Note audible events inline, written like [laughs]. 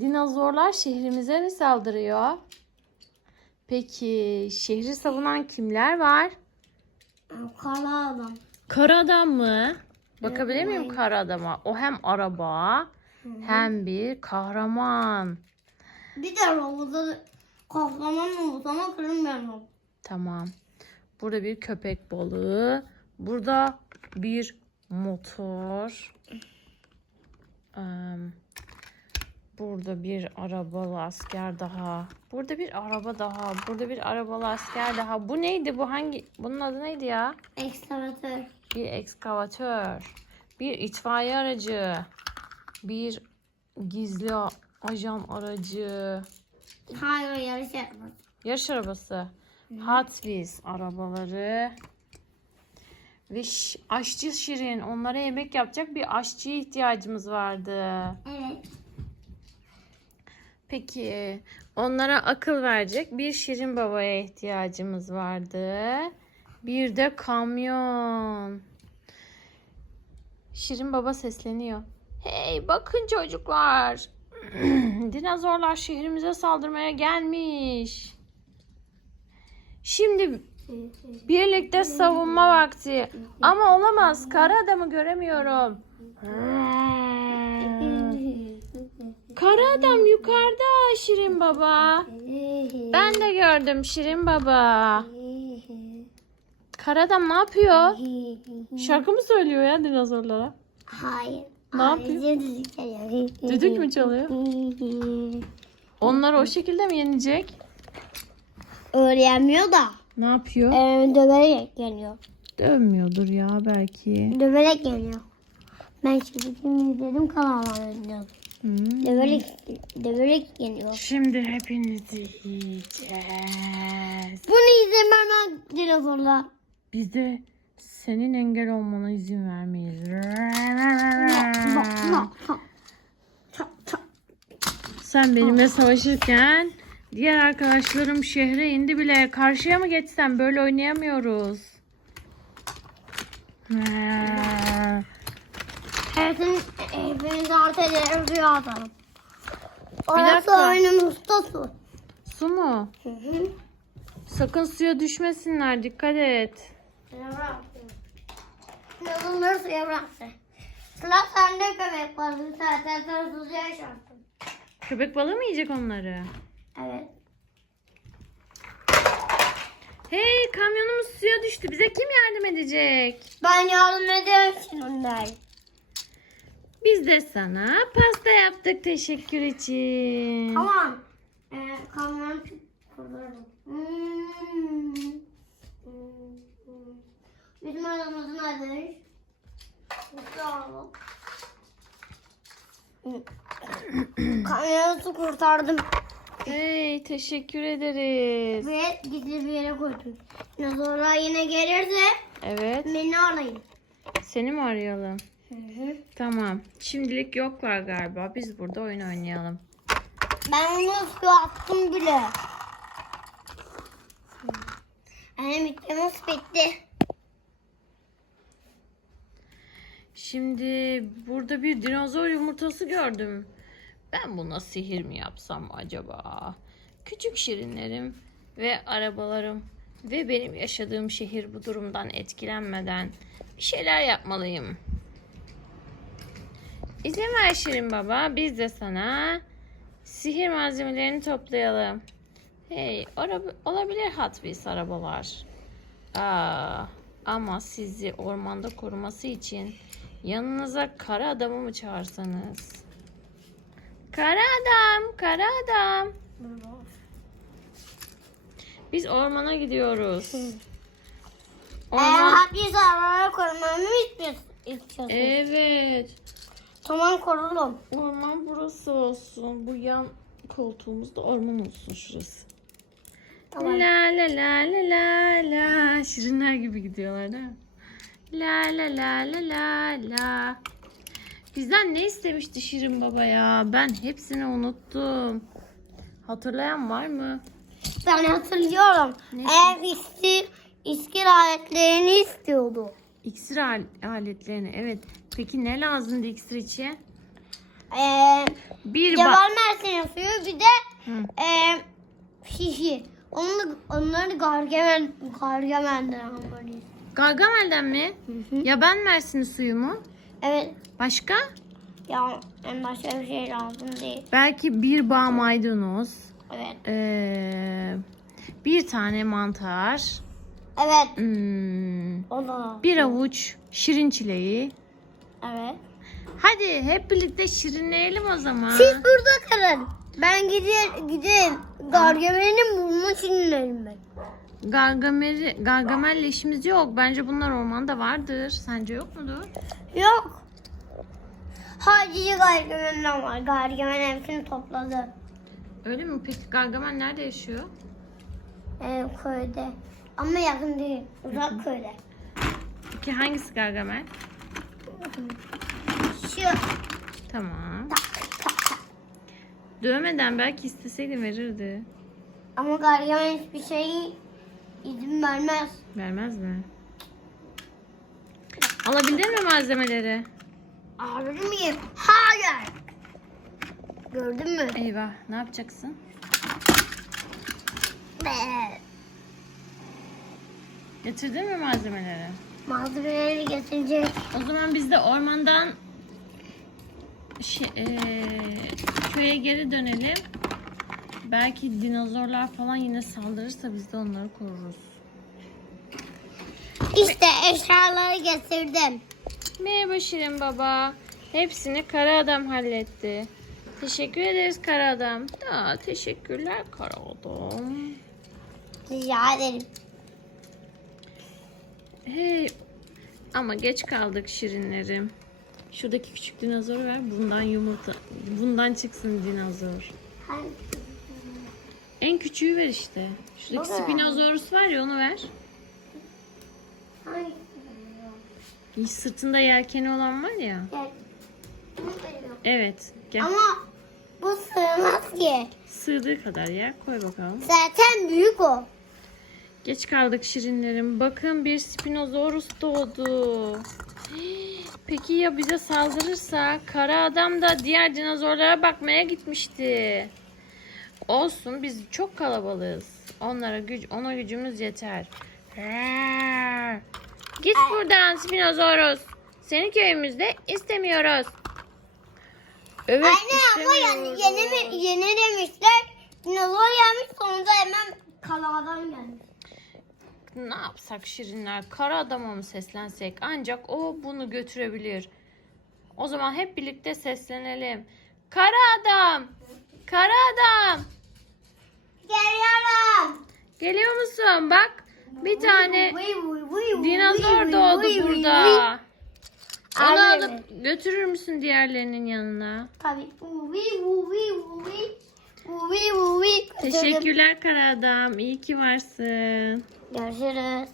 Dinozorlar şehrimize mi saldırıyor? Peki şehri savunan kimler var? Kara adam. Kara adam mı? Bakabilir miyim kara adama? O hem araba hem bir kahraman. Bir de robotu kahraman robot ama kırılmıyorum. Tamam. Burada bir köpek balığı. Burada bir motor. Em, Burada bir arabalı asker daha. Burada bir araba daha. Burada bir arabalı asker daha. Bu neydi? Bu hangi? Bunun adı neydi ya? Ekskavatör. Bir ekskavatör. Bir itfaiye aracı. Bir gizli ajan aracı. Hayır yarış yapmaz. Yarış arabası. Hot Wheels arabaları. Ve aşçı Şirin. Onlara yemek yapacak bir aşçıya ihtiyacımız vardı. Evet. Peki onlara akıl verecek bir Şirin babaya ihtiyacımız vardı. Bir de kamyon. Şirin baba sesleniyor. Hey bakın çocuklar. [clears throat] Dinozorlar şehrimize saldırmaya gelmiş. Şimdi birlikte savunma vakti. Ama olamaz. Kara adamı göremiyorum. Kara adam yukarıda Şirin baba. Ben de gördüm Şirin baba. Kara adam ne yapıyor? Şarkı mı söylüyor ya dinozorlara? Hayır. Ne yapıyor? Düdük çalıyor. Düdük mü çalıyor? Onları o [laughs] şekilde mi yenecek? Öğrenmiyor da. Ne yapıyor? Ee, döverek geliyor. Dönmüyordur ya belki. Döverek geliyor. Ben şimdi izledim kanallar izliyorum. Hmm. Döverek, döverek geliyor. Şimdi hepinizi yiyeceğiz. Bunu izlemem ben dinozorlar. Biz de senin engel olmana izin vermeyiz. Sen benimle savaşırken diğer arkadaşlarım şehre indi bile. Karşıya mı geçsem böyle oynayamıyoruz. Hepiniz, hepiniz artelere suya atalım. dakika. Orası oyunun ustası. Su mu? Hı hı. Sakın suya düşmesinler. Dikkat et. Dinozorları suya bıraktı. Sıra sende köpek balığı. Zaten sen suya yaşarsın. Köpek balığı mı yiyecek onları? Evet. Hey kamyonumuz suya düştü. Bize kim yardım edecek? Ben yardım ederim şimdi onlara. Biz de sana pasta yaptık teşekkür için. Tamam. Ee, kamyon kurtardım. Hmm. Bizim adamımızın adı. Kamyonu kurtardım Hey teşekkür ederiz. ve gizli bir yere koydum. Dinozorlar yine gelirse Evet. beni arayın. Seni mi arayalım? Hı hı. Tamam. Şimdilik yoklar galiba. Biz burada oyun oynayalım. Ben onu suya attım bile. Annem bitti bitti. Şimdi burada bir dinozor yumurtası gördüm. Ben buna sihir mi yapsam acaba? Küçük şirinlerim ve arabalarım ve benim yaşadığım şehir bu durumdan etkilenmeden bir şeyler yapmalıyım. İzin ver Şirin Baba. Biz de sana sihir malzemelerini toplayalım. Hey, araba, olabilir Hot Wheels arabalar. Aa, ama sizi ormanda koruması için yanınıza kara adamı mı çağırsanız? Kara adam, kara adam. Biz ormana gidiyoruz. Orman... hapis arabaları korumamı istiyorsun. istiyorsun. Evet. Tamam korulum. Orman burası olsun. Bu yan koltuğumuzda orman olsun şurası. Tamam. La la la la la la. Şirinler gibi gidiyorlar değil mi? La la la la la la. Bizden ne istemişti Şirin Baba ya? Ben hepsini unuttum. Hatırlayan var mı? Ben hatırlıyorum. Ne? Eğer iskir, iskir aletlerini istiyordu. İksir al- aletlerini. Evet. Peki ne lazımdı iksir? Ee, Bir ba- Yaban mersini suyu bir de Hı. ee, şişi. Onu, onları Gargamel, Gargamel'den almalıyız. Gargamel'den mi? Hı Ya ben Mersin'i suyu mu? Evet. Başka? Ya en başka bir şey lazım değil. Belki bir bağ maydanoz. Evet. Ee, bir tane mantar. Evet. hmm, bir avuç şirin çileği. Evet. Hadi hep birlikte şirinleyelim o zaman. Siz burada kalın. Ben gider gideyim. Gargamel'in burnunu çinlerim ben. Gargamel, Gargamel'le işimiz yok. Bence bunlar ormanda vardır. Sence yok mudur? Yok. Hacı Gargamel'den var. Gargamel hepsini topladı. Öyle mi? Peki Gargamel nerede yaşıyor? Ee, köyde. Ama yakın değil. Uzak köyde. Peki hangisi Gargamel? Şu. Tamam. Tak tak tak. Dövmeden belki isteseydi verirdi. Ama Gargamel hiçbir şeyi izin vermez. Vermez mi? Alabildin mi malzemeleri? Alır mıyım? Hayır. Gördün mü? Eyvah ne yapacaksın? Be. Getirdin mi malzemeleri? Malzemeleri getirecek. O zaman biz de ormandan şey, eee, köye geri dönelim. Belki dinozorlar falan yine saldırırsa biz de onları koruruz. İşte eşyaları getirdim. Merhaba Şirin Baba. Hepsini Kara Adam halletti. Teşekkür ederiz Kara Adam. Aa, teşekkürler Kara Adam. Rica ederim. Hey, ama geç kaldık Şirinlerim. Şuradaki küçük dinozoru ver. Bundan yumurta, bundan çıksın dinozor. En küçüğü ver işte. Şuradaki. Spinosaurus var ya onu ver. Sırtında yelkeni olan var ya. Evet. Gel. Ama bu sığmaz ki. Sığdığı kadar yer koy bakalım. Zaten büyük o. Geç kaldık şirinlerim. Bakın bir Spinosaurus doğdu. Peki ya bize saldırırsa? Kara adam da diğer dinozorlara bakmaya gitmişti. Olsun biz çok kalabalığız. Onlara güç, ona gücümüz yeter. Git buradan Spinosaurus. Seni köyümüzde istemiyoruz. Evet Anne ama yani yeni demişler. Dinozor gelmiş sonunda hemen kaladan gelmiş. Ne yapsak şirinler? Kara adama mı seslensek? Ancak o bunu götürebilir. O zaman hep birlikte seslenelim. Kara adam! Kara adam! Geliyorum. Geliyor musun? Bak bir tane dinozor doğdu burada. Onu alıp götürür müsün diğerlerinin yanına? Tabii. Teşekkürler kara adam. İyi ki varsın. Görüşürüz.